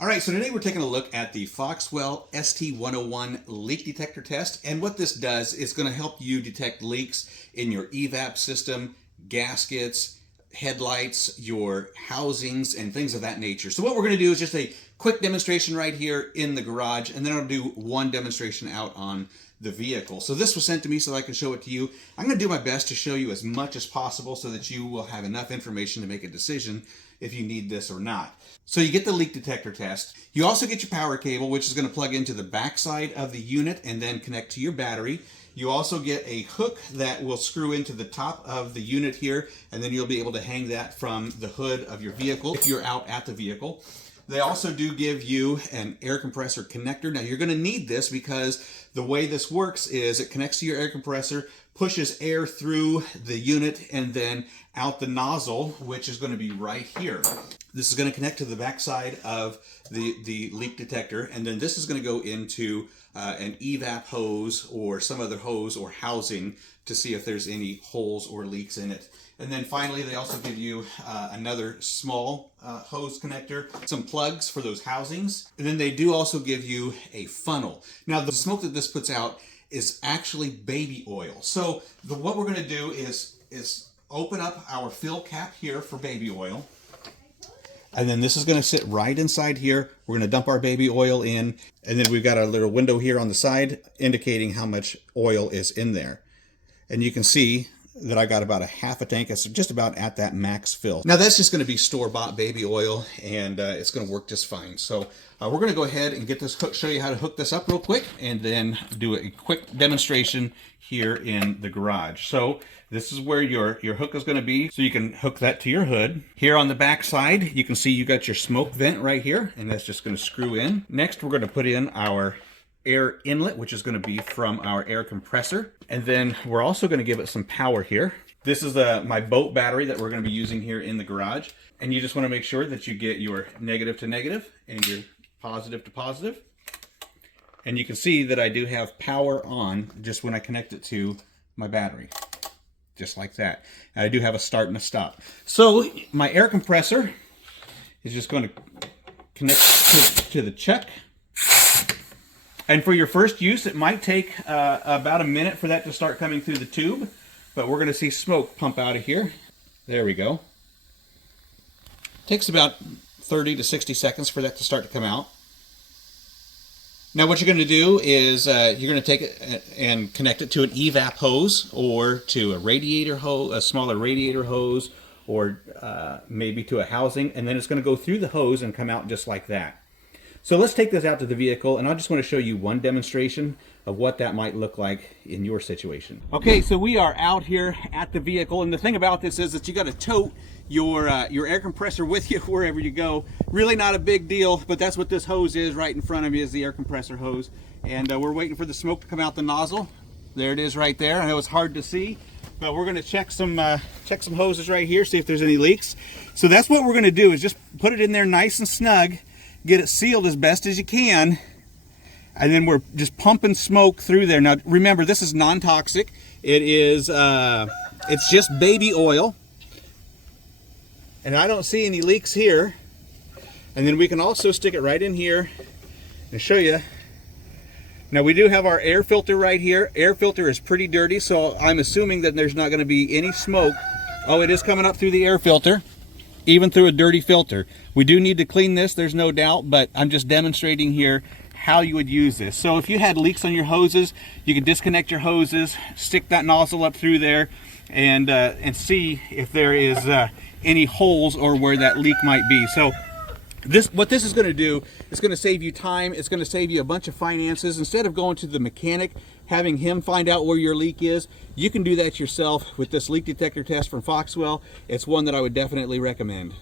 All right, so today we're taking a look at the FOXWELL ST101 leak detector test. And what this does is going to help you detect leaks in your evap system, gaskets, headlights, your housings, and things of that nature. So what we're going to do is just a quick demonstration right here in the garage, and then I'll do one demonstration out on the vehicle. So this was sent to me so that I can show it to you. I'm going to do my best to show you as much as possible so that you will have enough information to make a decision if you need this or not. So you get the leak detector test. You also get your power cable, which is going to plug into the backside of the unit and then connect to your battery. You also get a hook that will screw into the top of the unit here, and then you'll be able to hang that from the hood of your vehicle if you're out at the vehicle. They also do give you an air compressor connector. Now you're going to need this because the way this works is it connects to your air compressor, pushes air through the unit and then out the nozzle, which is going to be right here. This is going to connect to the backside of the leak detector, and then this is going to go into an evap hose or some other hose or housing to see if there's any holes or leaks in it. And then finally, they also give you another small hose connector, some plugs for those housings. And then they do also give you a funnel. Now, the smoke that this puts out is actually baby oil. So what we're going to do is open up our fill cap here for baby oil. And then this is going to sit right inside here. We're going to dump our baby oil in. And then we've got a little window here on the side indicating how much oil is in there. And you can see that I got about a half a tank. It's just about at that max fill. Now that's just going to be store-bought baby oil, and it's going to work just fine. So we're going to go ahead and get this hook, show you how to hook this up real quick, and then do a quick demonstration here in the garage. So this is where your hook is going to be, so you can hook that to your hood. Here on the back side, you can see you got your smoke vent right here, and that's just going to screw in. Next, we're going to put in our air inlet, which is going to be from our air compressor. And then we're also going to give it some power here. This is my boat battery that we're going to be using here in the garage. And you just want to make sure that you get your negative to negative and your positive to positive. And you can see that I do have power on just when I connect it to my battery. Just like that. And I do have a start and a stop. So my air compressor is just going to connect to the chuck. And for your first use, it might take about a minute for that to start coming through the tube, but we're going to see smoke pump out of here. There we go. Takes about 30 to 60 seconds for that to start to come out. Now what you're going to do is you're going to take it and connect it to an evap hose or to a radiator hose, a smaller radiator hose, or maybe to a housing, and then it's going to go through the hose and come out just like that. So let's take this out to the vehicle, and I just want to show you one demonstration of what that might look like in your situation. Okay, so we are out here at the vehicle, and the thing about this is that you got to tote your air compressor with you wherever you go. Really not a big deal, but that's what this hose is. Right in front of me is the air compressor hose, and we're waiting for the smoke to come out the nozzle. There it is right there. I know it's hard to see, but we're going to check some hoses right here, see if there's any leaks. So that's what we're going to do, is just put it in there nice and snug, get it sealed as best as you can, and then we're just pumping smoke through there. Now remember, this is non-toxic. It is it's just baby oil, and I don't see any leaks here. And then we can also stick it right in here and show you. Now we do have our air filter right here. Air filter is pretty dirty, so I'm assuming that there's not going to be any smoke. Oh, it is coming up through the air filter, even through a dirty filter. We do need to clean this, there's no doubt, but I'm just demonstrating here how you would use this. So if you had leaks on your hoses, you could disconnect your hoses, stick that nozzle up through there, and see if there is any holes or where that leak might be. So what this is going to do is going to save you time. It's going to save you a bunch of finances. Instead of going to the mechanic, having him find out where your leak is, you can do that yourself with this leak detector test from FOXWELL. It's one that I would definitely recommend.